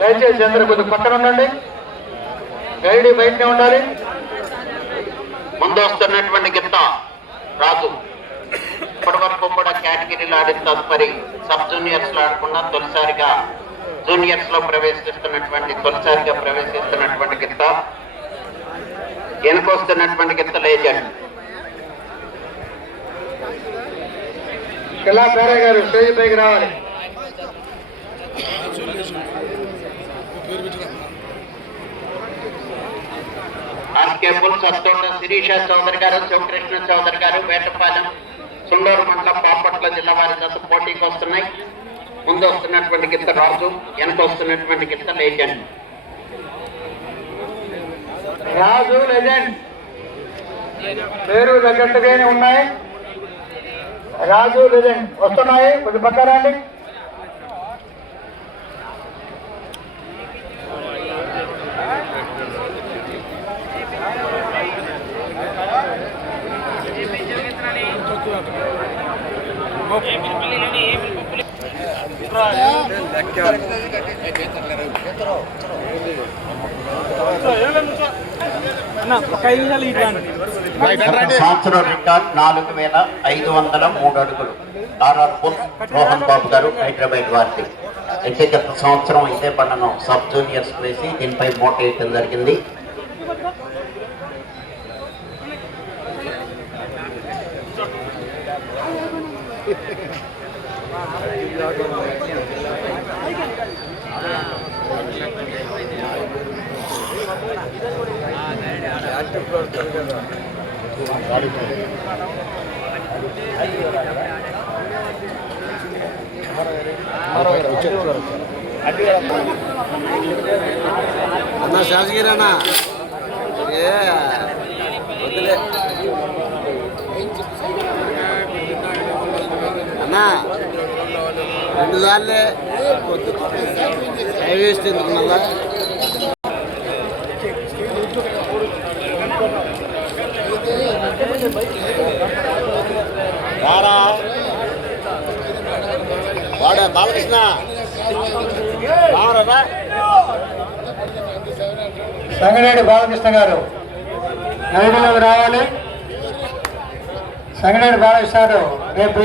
దయచేసి అందరూ కొద్దిగా పక్కన ఉండండి. గైడ్ బయటనే ఉండాలి. ముందు వస్తున్నటువంటి గిత్త రాజు ఇప్పటి వరకు కూడా కేటగిరీలు ఆడిన తదుపరి సబ్ జూనియర్స్ లో ఆడకుండా తొలిసారిగా జూనియర్స్ లో ప్రవేశిస్తున్నటువంటి గిత్త. వెనుకొస్తున్నటువంటి గిత్త లేజెండ్ కిలా సారే గారు స్టేజ్ పైకి రావాలి. ఆర్కేపుల్ సత్తోట శిరీష చౌదరి గారు, శివకృష్ణ చౌదరి గారు, వేటపాలెం సుండూరు మండలం బాపట్ల జిల్లా వారి జత పోటీకి వస్తున్నాయి. ముందు వస్తున్నటువంటి గిత్త రాజు, వెనక వస్తున్నటువంటి గిత్త లేజెండ్. రాజు లెజెండ్ పేరు తగ్గట్టుగానే ఉన్నాయి. రాజు లెజెండ్ వస్తున్నాయి. కొద్ది పక్క రండి. సంవత్సరం రికార్డ్ 4503 అడుగులు. ఆర్ఆర్పుల్ మోహన్ బాబు గారు హైదరాబాద్ వారికి అయితే గత సంవత్సరం ఇదే పండుగను సబ్ జూనియర్స్ వేసి దీనిపై మోట వేయటం జరిగింది. అన్నా శాసగిరి అన్న వద్దులే అన్నా 2 సార్లే వేస్ట్ ఎందుకున్నా. వాడా బాలకృష్ణ సంగనేడు బాలకృష్ణ గారు నలుగులోకి రావాలి. సంగనేడు బాలకృష్ణ గారు రేపు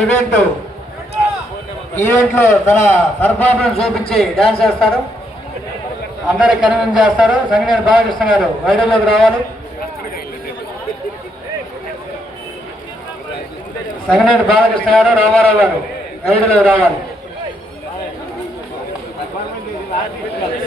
ఈవెంట్లో తన పర్ఫార్మెన్స్ చూపించి డ్యాన్స్ చేస్తారు. అందరికి కన్విన్స్ చేస్తారు. సంగనేడు బాలకృష్ణ గారు వైడల్లోకి రావాలి. సంగనేడు బాలకృష్ణ గారు, రామారావు గారు వైడల్లోకి రావాలి.